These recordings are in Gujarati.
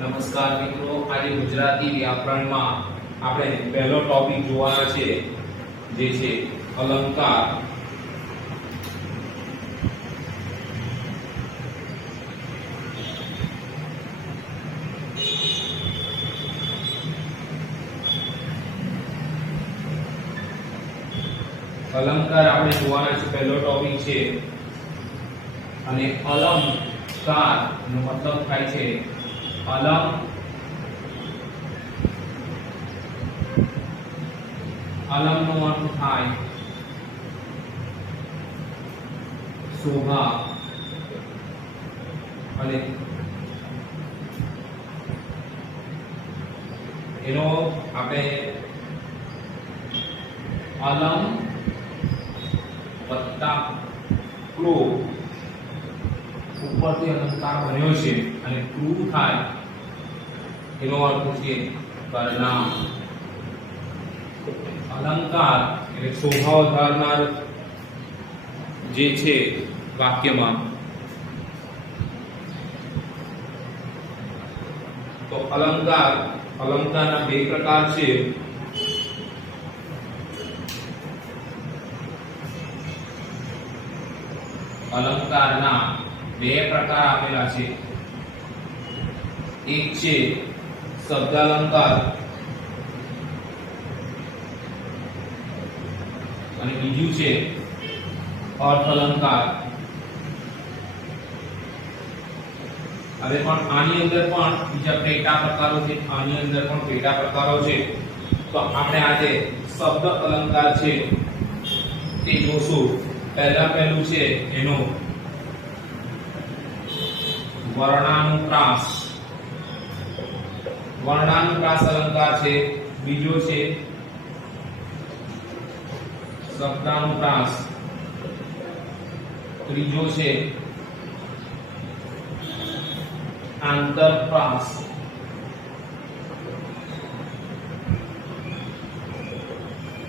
નમસ્કાર મિત્રો, આજે ગુજરાતી વ્યાકરણમાં આપણે પહેલો ટોપિક જોવાનો છે જે છે અલંકાર. અલંકાર આપણે જોવાના છે, પહેલો ટોપિક છે. અને અલંકાર નો મતલબ થાય છે અલમ નો અર્થ થાય શોભા અને એનો આપણે અલમ વત્તા ક્લો ઉપરથી અલંકાર બન્યો છે અને ક્રૂ થાય એનો અર્થ છે પરિણામ. અલંકાર એટલે શોભા વધારનાર જે છે વાક્યમાં. તો અલંકારના બે પ્રકાર છે. અલંકારના બે પ્રકાર આપેલા છે. એક છે શબ્દાલંકાર અને બીજું છે અર્થ અલંકાર. હવે પણ આની અંદર પણ બીજા પેટા પ્રકારો છે. આની અંદર પણ પેટા પ્રકારો છે. તો આપણે આજે શબ્દ અલંકાર છે તે જોશું. પહેલું છે એનો વર્ણાનુપ્રાસ અલંકાર છે. બીજો છે શબ્દાનુપ્રાસ. ત્રીજો છે આંતરપ્રાસ.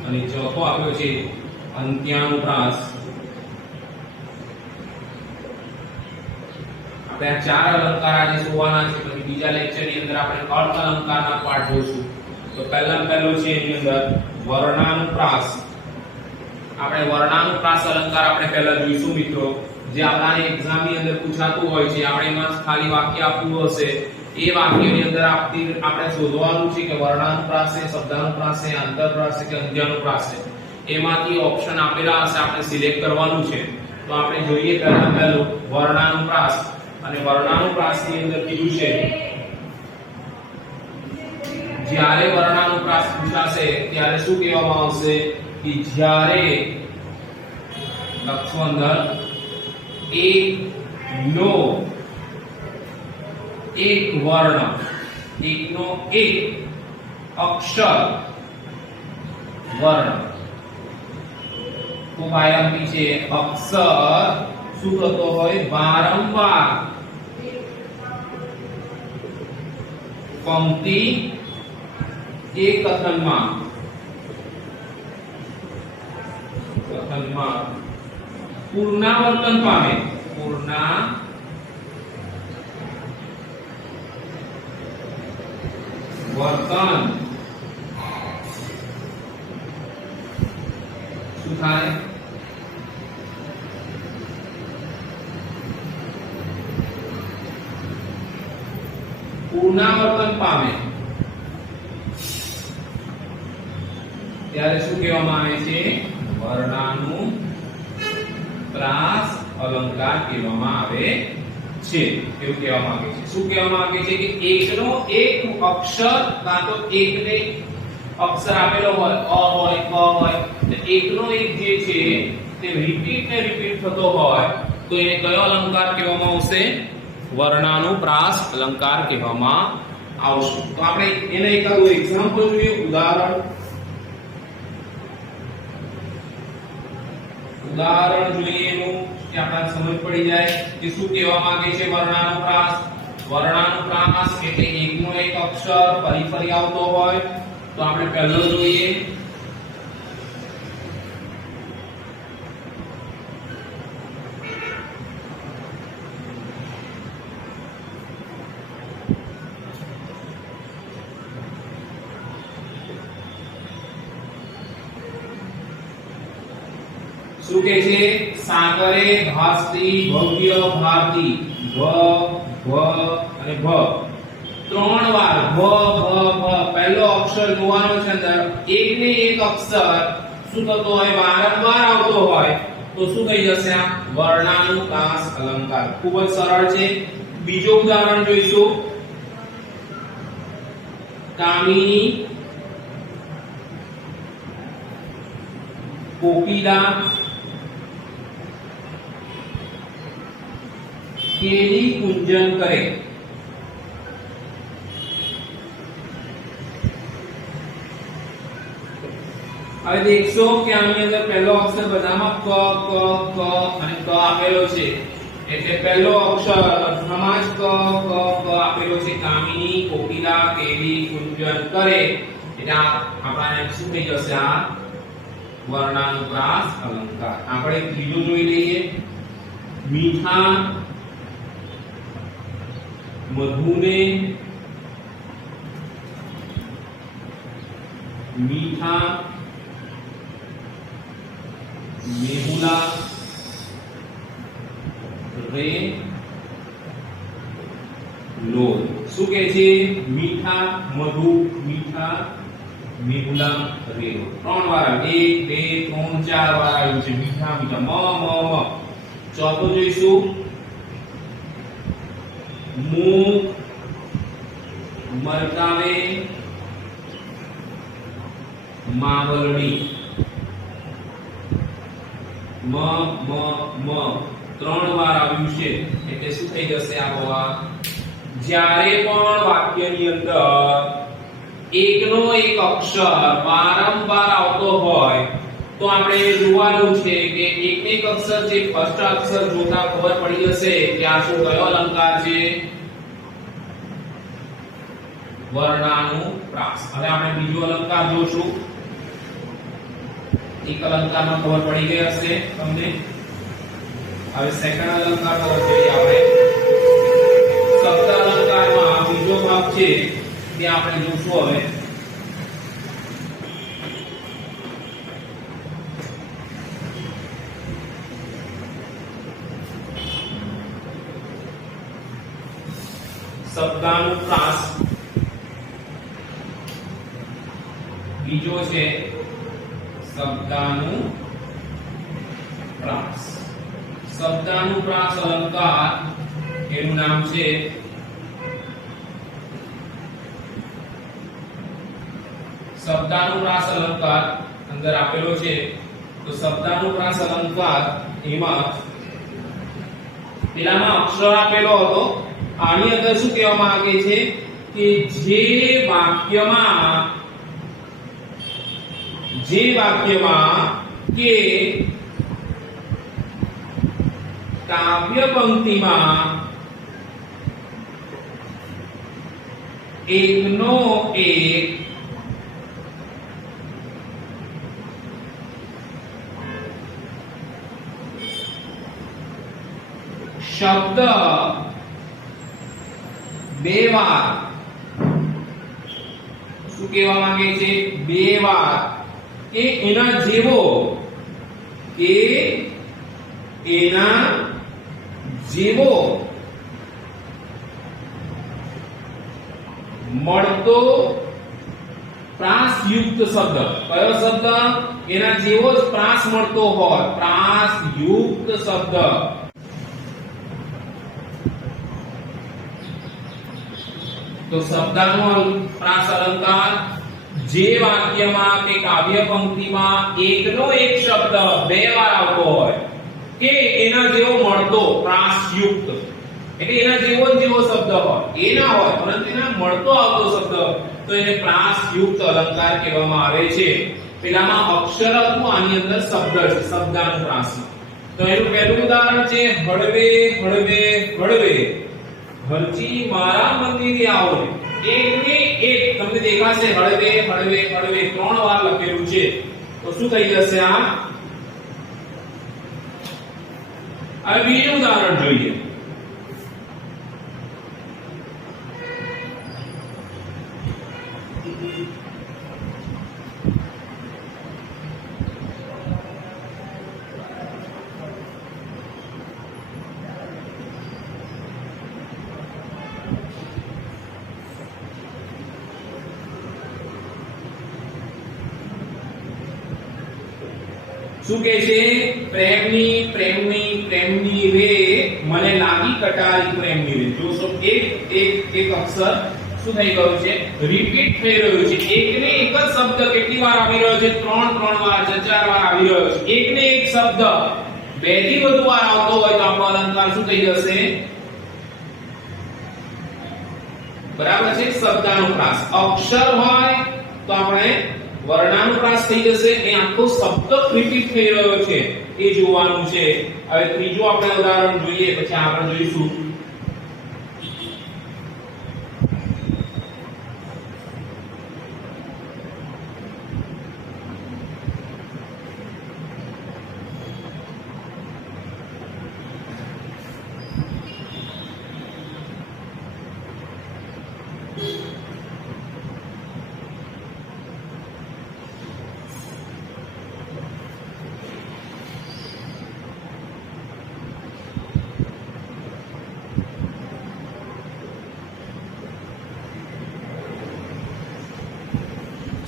અને ચોથો આપ્યો છે અંત્યાનુપ્રાસ. આપણે ચાર અલંકાર આજે જોવાના છે. પછી બીજા લેક્ચર ની અંદર આપણે અર્થ અલંકારના પાઠ જોઈશું. તો પહેલો છે એની અંદર વર્ણાનુપ્રાસ. આપણે વર્ણાનુપ્રાસ અલંકાર આપણે પહેલા જોઈશું મિત્રો. જે આપણાને એક્ઝામ ની અંદર પૂછાતું હોય છે. આપણે એમાં ખાલી વાક્ય આપવું હશે. એ વાક્યની અંદર આપણે શોધવાનું છે કે વર્ણાનુપ્રાસ છે, શબ્દાનુપ્રાસ છે, આંતરપ્રાસ છે કે અંત્યાનુપ્રાસ છે. એમાંથી ઓપ્શન આપેલા હશે, આપણે સિલેક્ટ કરવાનું છે. તો આપણે જોઈએ પહેલું વર્ણાનુપ્રાસ. અને વર્ણાનુપ્રાસ ની અંદર કીધું છે જ્યારે વર્ણાનુપ્રાસ પૂછાશે ત્યારે શું કહેવામાં આવશે કે જ્યારે લખો અંદર એકનો એક વર્ણ, એકનો એક અક્ષર વર્ણ ખૂબ આયામી છે. અક્ષર શું થતો હોય વારંવાર પંક્તિ કે કથનમાં પુનરાવર્તન પામે. વર્તન શું થાય? પુનરાવર્તન પામે ત્યારે શું કહેવામાં આવે છે? વર્ણાનુપ્રાસ અલંકાર કહેવામાં આવે છે. એવું કહેવામાં આવે છે. શું કહેવામાં આવે છે કે એકનો એક અક્ષર કાં તો એકને અક્ષર આપેલો હોય, અ હોય, ક હોય, તો એકનો એક જે છે તે રિપીટ થતો હોય તો એને કયો અલંકાર કહેવામાં આવશે? વર્ણાનુપ્રાસ અલંકાર કહેવામાં આવશે. તો આપણે એને એકાદું એક્ઝામ્પલ જોઈએ, ઉદાહરણ જોઈએ એનું કે આપણને સમજ પડી જાય કે શું કહેવા માંગે છે વર્ણાનુપ્રાસ. વર્ણાનુપ્રાસ એટલે એકનો એક અક્ષર ફરી આવતો હોય. તો આપણે પહેલો જોઈએ શું કહે છે? સાગરે ભાસતી ભવ્ય ભારતી. ભ અને ભ ત્રણ વાર ભ પહેલો અક્ષર જોવાનો છે અંદર. એક ને એક અક્ષર શું થતો હોય? વારંવાર આવતો હોય તો શું થઈ જશે? આ વર્ણાનુપ્રાસ અલંકાર. ખૂબ જ સરળ છે. બીજો ઉદાહરણ જોઈશું. કામિની કોકિલા કેલી કુંજન કરે. હવે દેખશો કે આની અંદર પહેલો અક્ષર બધામાં ક અને ક આપેલો છે. એટલે પહેલો અક્ષર અર્થમાં જ ક આપેલો છે. કામિની કોકિલા કેલી કુંજન કરે. એટલે આપણાને શું થઈ જશે? આ વર્ણાનુપ્રાસ અલંકાર. આપણે ત્રીજો જોઈ લઈએ. મીઠા મધુને મીઠા મેહુલા રે લોલ. શું કહે છે? મીઠા મધુ મીઠા મેહુલા રે લોલ. ત્રણ વાર 1 2 3 4 વાર આવ્યું છે. મીઠા મીઠા મ. ચોથો જોઈશું. મૂક મરકાવે માવલડી. મ ત્રણ વાર આવ્યું છે. એટલે શું થઈ જશે? આ જ્યારે પણ વાક્યની અંદર એકનો એક અક્ષર વારંવાર આવતો હોય તો આપણે જોવાનું છે કે એક એક અક્ષર જે ફર્સ્ટ અક્ષર જોતા ખબર પડી જશે કે આ શું કયો અલંકાર છે? વર્ણાનુપ્રાસ. હવે આપણે બીજો અલંકાર જોશું. એક અલંકારમાં ખબર પડી ગઈ હશે તમને. હવે સેકન્ડ અલંકાર તરફ જઈએ આપણે. શબ્દ અલંકારમાં બીજો ભાગ છે તે આપણે જોશું. હવે શબ્દાનુપ્રાસ બીજો છે. શબ્દાનુપ્રાસ અલંકાર એનું નામ છે શબ્દાનુપ્રાસ અલંકાર. અંદર આપેલો છે. તો શબ્દાનુપ્રાસ અલંકાર એમાં પેલામાં અક્ષર આપેલો હતો. આની અંદર શું કહેવામાં આવે છે કે જે વાક્યમાં કે કાવ્ય પંક્તિમાં એકનો એક શબ્દ બે વાર શું કહેવા માંગે છે? બે વાર કે એના જેવો મળતો પ્રાસયુક્ત શબ્દ. કયો શબ્દ? એના જેવો જ પ્રાસ મળતો હોય. પ્રાસયુક્ત શબ્દ. તો શબ્દાનુપ્રાસ અલંકાર જે વાક્યમાં કે કાવ્ય પંક્તિમાં એકનો એક શબ્દ બે વાર આવતો હોય કે એના જેવો મળતો પ્રાસયુક્ત. એટલે એના જેવો શબ્દ હોય એ ના હોય પરંતુ એના મળતો આવતો શબ્દ તો એને પ્રાસયુક્ત અલંકાર કહેવામાં આવે છે. પેલામાં અક્ષર હતું, આની અંદર શબ્દ છે. શબ્દાનુપ્રાસ. તો એનું પહેલું ઉદાહરણ છે હળવે હળવે હળવે હરજી મારા મંદિરે આવો. એક ને એક તમને દેખાશે હળવે હળવે હળવે ત્રણ વાર લખેલું છે. તો શું થઈ જશે? આ હવે બીજું ઉદાહરણ જોઈએ. શું કહે છે? પ્રેમની પ્રેમની પ્રેમની રે મને લાગી કટારી પ્રેમની રે. જોશો એક અક્ષર શું થઈ ગયું છે? રિપીટ થઈ રહ્યું છે. એકને એક જ શબ્દ કેટલી વાર આવી રહ્યો છે? 3 વાર 4 વાર આવી રહ્યો છે. એકને એક શબ્દ 2 થી વધુ વાર આવતો હોય તો આપણો અલંકાર શું થઈ જશે? બરાબર છે? શબ્દાનુપ્રાસ. અક્ષર હોય તો આપણે વર્ણાનુપ્રાસ થઈ જશે. એ આખો શબ્દ રિપીટ થઈ રહ્યો છે એ જોવાનું છે. હવે ત્રીજું આપણે ઉદાહરણ જોઈએ પછી આપણે જોઈશું.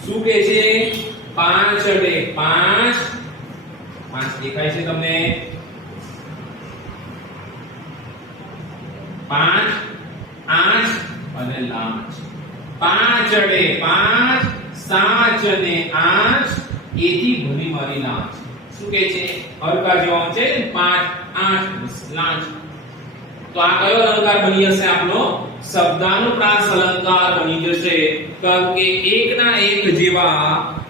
શું કે છે? 5 અડે 5 દેખાય છે તમને? 5 8 અને લાંચ. 5 અડે 5 7 અને 8 એથી ભરી મારી લાંચ. શું કે છે? હરકા જેવા છે 5 8 લાંચ. તો આ કયો અલંકાર બની જશે? આપણો શબ્દાનુપ્રાસ અલંકાર બની જશે. કારણ કે એકના એક જેવા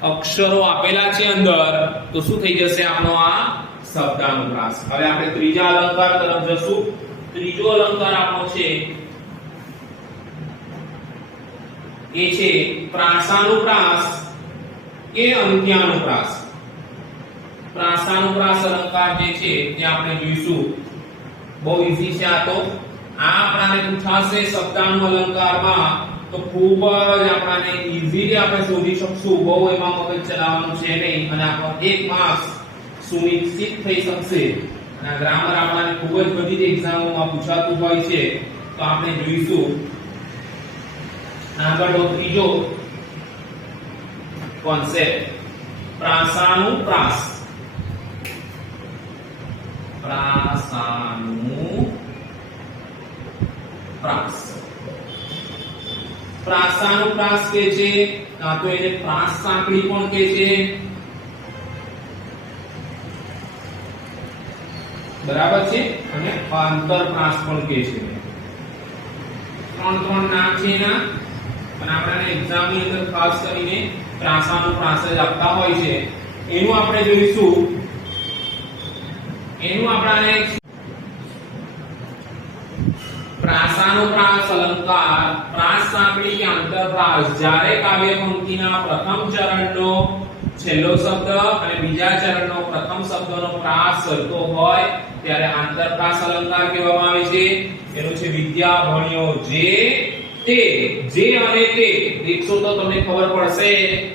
અક્ષરો આપેલા છે અંદર તો શું થઈ જશે આપણો આ શબ્દાનુપ્રાસ. હવે આપણે ત્રીજા અલંકાર તરફ જશું. ત્રીજો અલંકાર આપણો છે એ છે પ્રાસાનુપ્રાસ કે અંત્યાનુપ્રાસ. પ્રાસાનુપ્રાસ અલંકાર જે છે તે આપણે જોઈશું. બહુ ઈઝી છે આ તો. આ આપણને પૂછાશે શબ્દાનું અલંકારમાં તો ખૂબ જ આપણને ઈઝીલી આપણે શોધી શકશું. બહુ એમાં મગજ ચલાવવાનું છે નહીં અને આપણો 1 માર્ક્સ સુનિશ્ચિત થઈ શકશે. અને ગ્રામર આપણને ખૂબ જ બધી જ એક્ઝામોમાં પૂછાતું હોય છે તો આપણે જોઈશું. આગળ ત્રીજો કોન્સેપ્ટ પ્રાસાનુપ્રાસ. પ્રાસાનુપ્રાસ કે છે કાં તો એને પ્રાસ સાંકળી પણ કે છે. બરાબર છે? અને આંતરપ્રાસ પણ કે છે. ત્રણ નામ છે એના. અને આપણે એક્ઝામ ની અંદર ખાસ કરીને પ્રાસાનુપ્રાસ જ આપતા હોય છે. એનું આપણે જોઈશું. એનું આપણે પ્રાસાનુપ્રાસ અલંકાર પ્રાસ સાંકળી કે આંતરપ્રાસ જ્યારે કાવ્ય પંક્તિના પ્રથમ ચરણનો છેલ્લો શબ્દ અને બીજા ચરણનો પ્રથમ શબ્દનો પ્રાસ સરતો હોય ત્યારે આંતરપ્રાસ અલંકાર કહેવામાં આવે છે. એનું છે વિદ્યા ભણ્યો જે તે. જે અને તે દેખશો તો તમને ખબર પડશે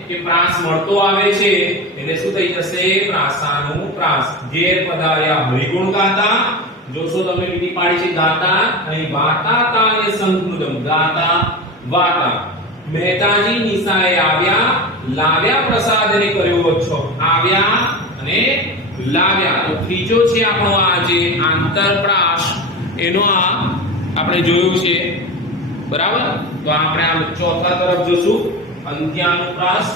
કે પ્રાસ મળતો આવે છે એટલે શું થઈ જશે? પ્રાસાનુપ્રાસ. ઘેર પધાર્યા હરિગુણ ગાતા. જોશો તમે લીટી પાડી છે ગાતા અને વાતા તા અને સંકૃતમ ગાતા વાતા. મહેતાજી નિશાએ આવ્યા લાવ્યા પ્રસાદને કર્યો વચ્છો. આવ્યા અને લાવ્યા. તો ત્રીજો છે આપણો આ જે આંતરપ્રાસ એનો આ આપણે જોયું છે. બરાબર? તો આપણે આ ચોથા તરફ જોશું. અંત્યાનુપ્રાસ.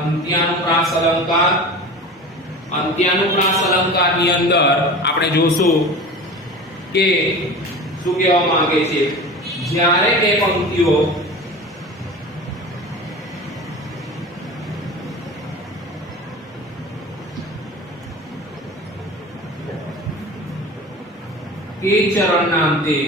અંત્યાનુપ્રાસ અલંકાર. અંત્યાનુપ્રાસ અલંકારની અંદર આપણે જોશું કે શું કહેવા માંગે છે? જ્યારે બે પંક્તિઓ કે ચરણના અંતે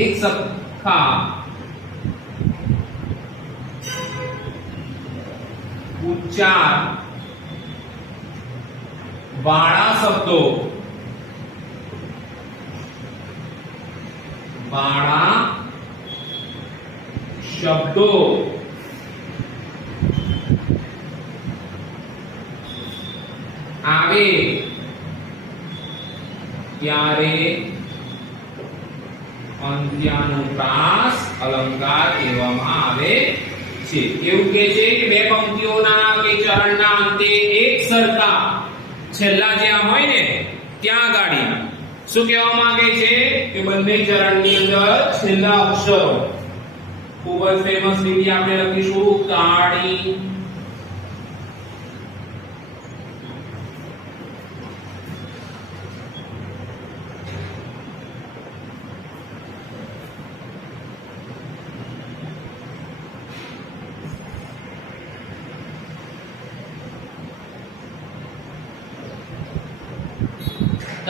એક સરખા ઉચ્ચાર વાળા શબ્દો આવે ત્યારે અંત્યાનુપ્રાસ અલંકાર કહેવામાં આવે છે. એવું કહે છે કે બે પંક્તિઓના કે ચરણના અંતે એક સરખા છેલ્લા જ્યાં હોય ને ત્યાં ગાડી શું કહેવા માંગે છે કે બંને ચરણની અંદર છેલ્લા અક્ષરો ખૂબ જ ફેમસ રીતે આપણે લખીશું કાળી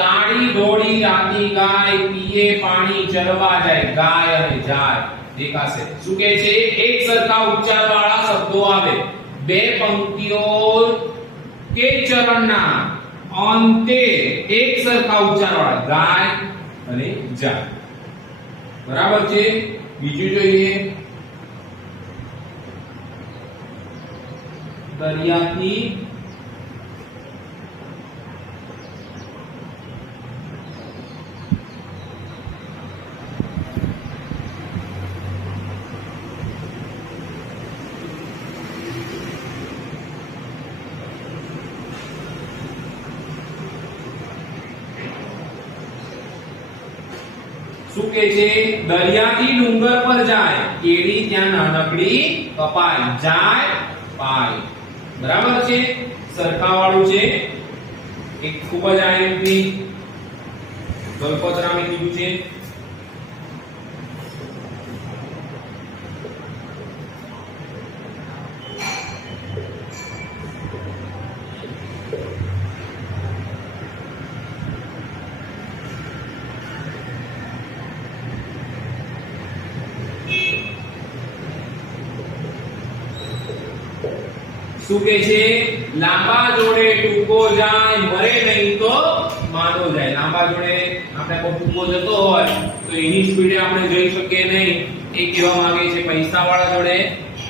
કાળી ધોળી રાતી ગાય પીએ પાણી ચરવા જાય ગાય અને જાય દેખાશે. શું કહે છે એક સરખા ઉચ્ચાર વાળા શબ્દો આવે બે પંક્તિઓ કે ચરણના અંતે એક સરખા ઉચ્ચાર વાળા ગાય અને જાય. બરાબર છે. બીજું જોઈએ દરિયાથી શું કે છે દરિયાથી ડુંગર પર જાય કેડી ત્યાં નાનકડી કપાય જાય પાય. બરાબર છે. સરખા વાળું છે એક ખૂબ જ આઈએમપી ગલપતરામે કીધું છે. શું કે છે લાંબા જોડે ટૂંકો જાય મરે નહીં તો માનો જાય. લાંબા જોડે આપણે કોઈ ટૂંકો જતો હોય તો એની સ્પીડે આપણે જઈ શકીએ નહીં એ કહેવા માંગે છે. પૈસા વાળા જોડે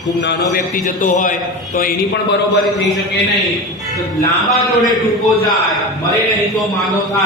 ખૂબ નાનો વ્યક્તિ જતો હોય તો એની પણ બરોબરી થઈ શકે નહીં. તો લાંબા જોડે ટૂંકો જાય મરે નહીં તો માનો થાય.